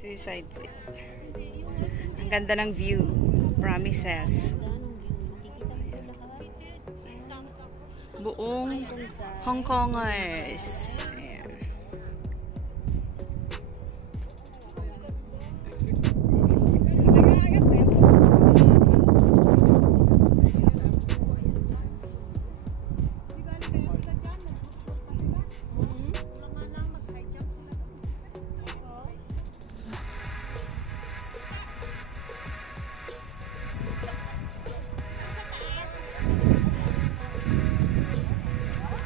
Suicide Point. Ang ganda ng view. Promises. Buong Hong Kongers. Ayan.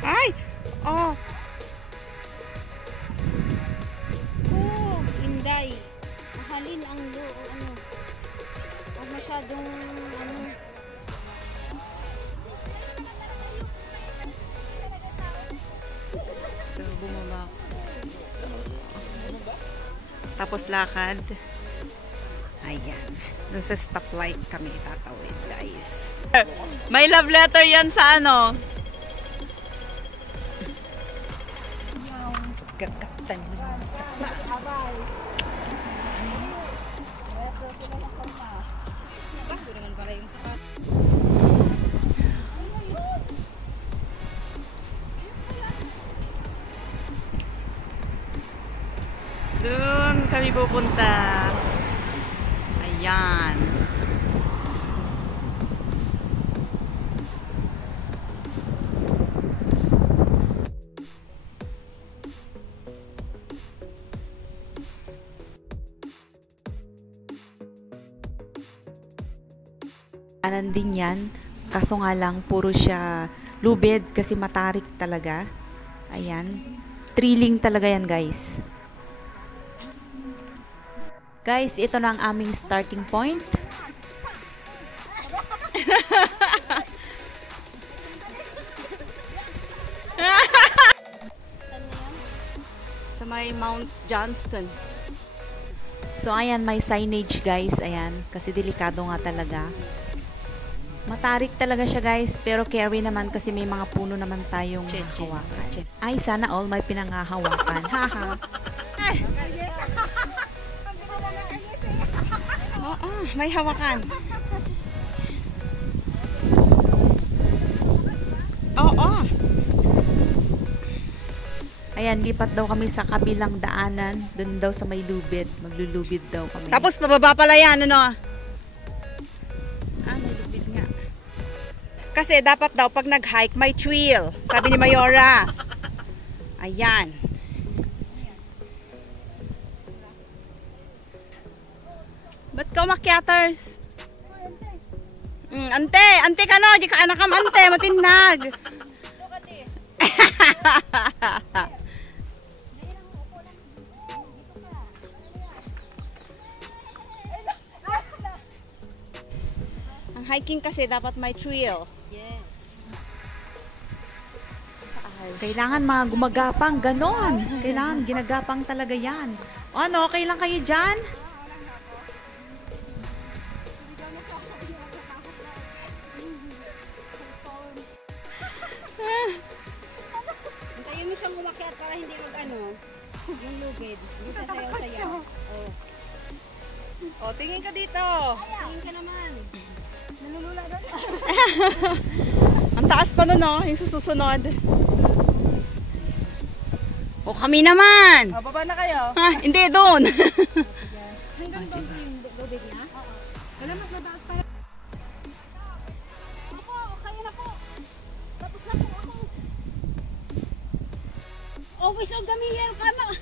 Ay! Oh! Oh, Inday. Mahalin ang ano. Huwag masyadong ano. So, bumaba. Tapos lakad. Ayan. Doon sa stoplight kami tatawid, guys. May love letter yan sa ano? Gagaptan naman sa doon kami pupunta. Ayan. Anan din yan. Kaso nga lang, puro siya lubid kasi matarik talaga. Ayan. Thrilling talaga yan, guys. Guys, ito na ang aming starting point. Sa may Mount Johnston. So, ayan, may signage, guys. Ayan, kasi delikado nga talaga. Matarik talaga siya, guys. Pero carry naman kasi may mga puno naman tayong hawakan. Ay, sana all may pinangahawakan. Haha. Oo, may hawakan. Oo. Ayan, lipat daw kami sa kabilang daanan. Doon daw sa may lubid. Maglulubid daw kami. Tapos pababa pala yan, ano? Ah, may lubid nga. Kasi dapat daw pag nag-hike, may trail. Sabi ni Mayora. Ayan. Ba't ka umakyaters? Ante ka no, di ka anakam ante, matinag. Ang hiking kasi dapat may trail. Yes. Kailangan mga gumagapang, ganon. Kailangan ginagapang talaga yan. O ano, okay lang kayo dyan? Hintayin mo siyang umakyat para hindi mag-ano, yung lubid. Hindi sasayaw-sayaw. Oh. O, tingin ka dito. Tingin ka naman. Nalulula doon. Ang taas pa nun, no? Yung susunod. O, kami naman. O, baba na kayo. Ha, hindi, doon. Hanggang doon yung lubid niya? Oo. Wala mas mataas pa. Ako, kaya na po. Tapos na po ako. Always on the meal ka na.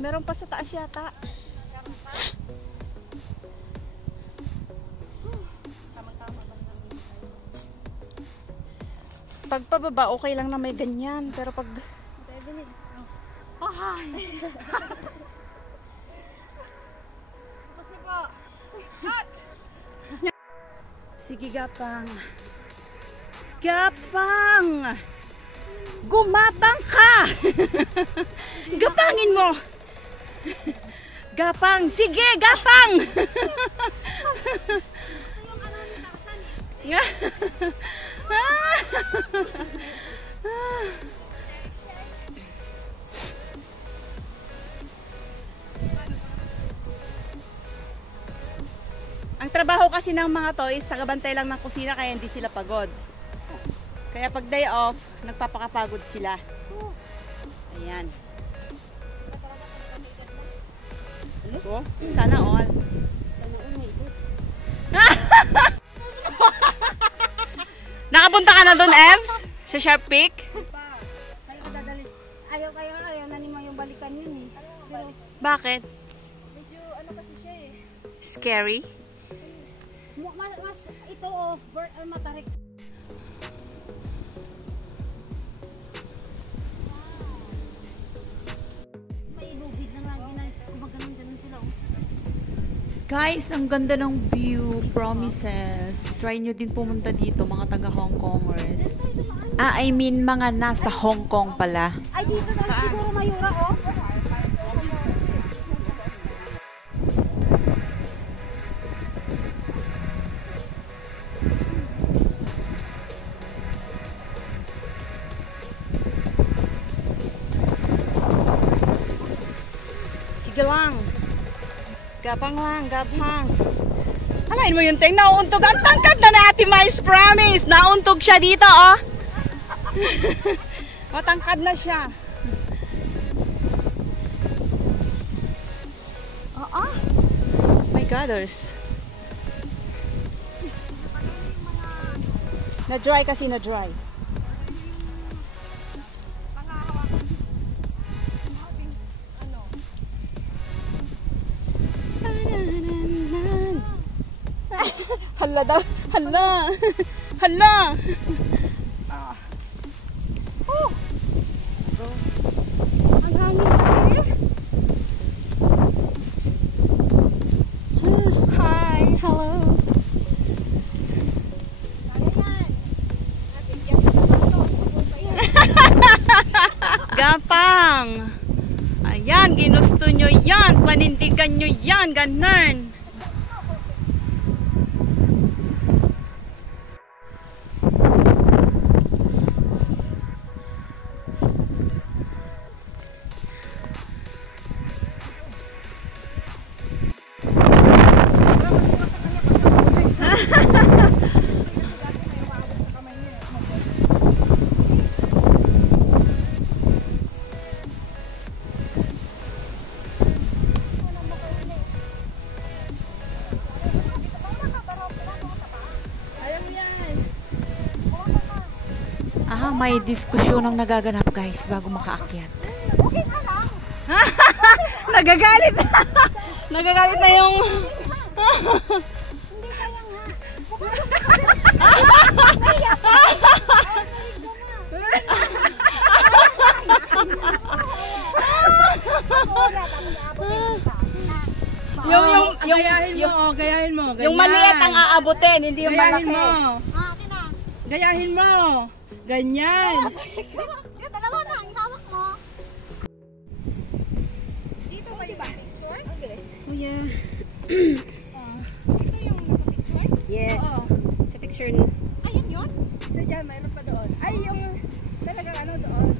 Meron pa sa taas yata. Pag pababa, okay lang na may ganyan. Pero pag... Ay! Tapos na po. Cut! Sige, gapang. Gapang! Gumapang ka! mo. Gapang. Sige, gapang. Nga. Ang trabaho kasi ng mga to is tagabantay lang ng kusina kaya hindi sila pagod. Kaya pag day off, nagpapakapagod sila. Ayan. Oh, sana all. Nakapunta ka na doon, Ems? Sa Sharp Peak? Ayaw na ni mo yung balikan yun eh. Pero, Bakit? medyo ano kasi siya eh. Scary? Mas ito oh, matarik. May ilubid na nga ganun sila oh. Guys, ang ganda ng view, promises. Try nyo din pumunta dito, mga taga Hong Kongers. I mean, mga nasa Hong Kong pala. Ay, dito daw siguro Mayura oh. Sige lang. Gapang lang, gapang. Alain mo yung ting, nauuntog. Ang tangkad na ni Ate Miles, promise. Nauuntog siya dito, oh. Matangkad na siya. Oh, my godders. Na-dry kasi, na-dry. Hala daw. Hala. Hala. Oh. Ang hangin kasi. Hi. Hello. Gapang. Ayan, ginusto nyo yan. Panindigan nyo yan. Ganun. May diskusyon ang nagaganap guys bago makaakyat. Okay na lang. Nagagalit. Nagagalit na yung Hindi kaya nga. Gayahin mo. Yung maliit ang aabutin, hindi yung Gayahin malaki. mo. Gayahin mo. Ganyan. Yung dalawa na, ihawak mo. Dito ba diba? Picture? Kuya. Ito yung sa picture? Yes. Oo. Sa picture Ayun yun? sa dyan, mayroon pa doon. Ay, yung talagang ano doon.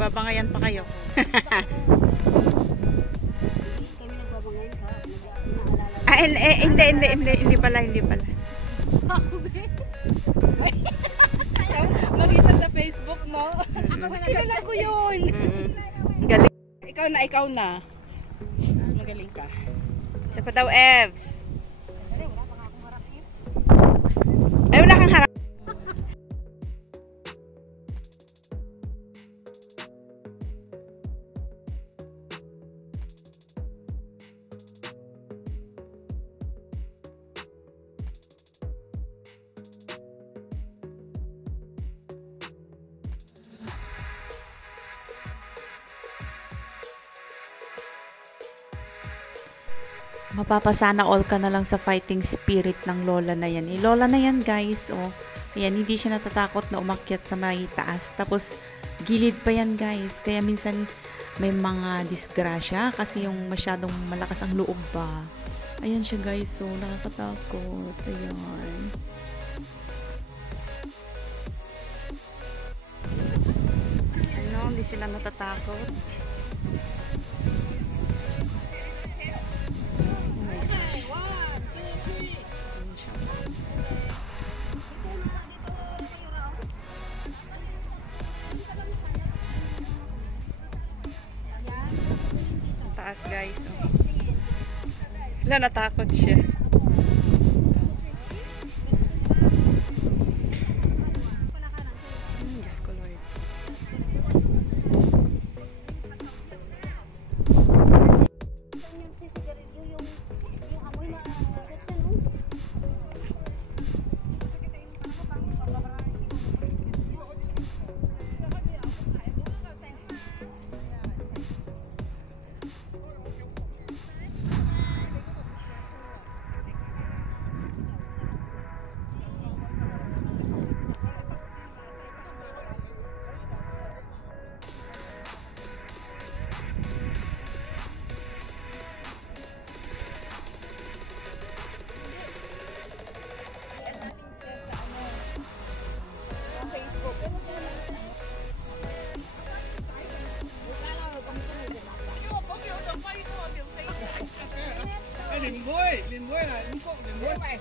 Babangayan pa kayo. Kami nagbabangayan ka. Naalala. Ah, hindi pala. Makita sa Facebook, no? Kilala ko yun. Galing. Ikaw na. Mas magaling ka. Isa pa daw, Evs. Wala pa nga akong harap eh. Ay, wala kang harap. Mapapasana all ka na lang sa fighting spirit ng lola na yan. Lola na yan, guys. Oh. Ayan, hindi siya natatakot na umakyat sa may taas. Tapos, gilid pa yan, guys. Kaya minsan may mga disgrasya kasi yung masyadong malakas ang loob ba. Ayan siya, guys. So, nakakatakot. Ayan. Ano, hindi sila natatakot. Taas, guys. Oh. Wala, natakot siya. Diyos ko, Lord. Yung amoy maakit yan, oh. Liền muối này, cũng có liền muối.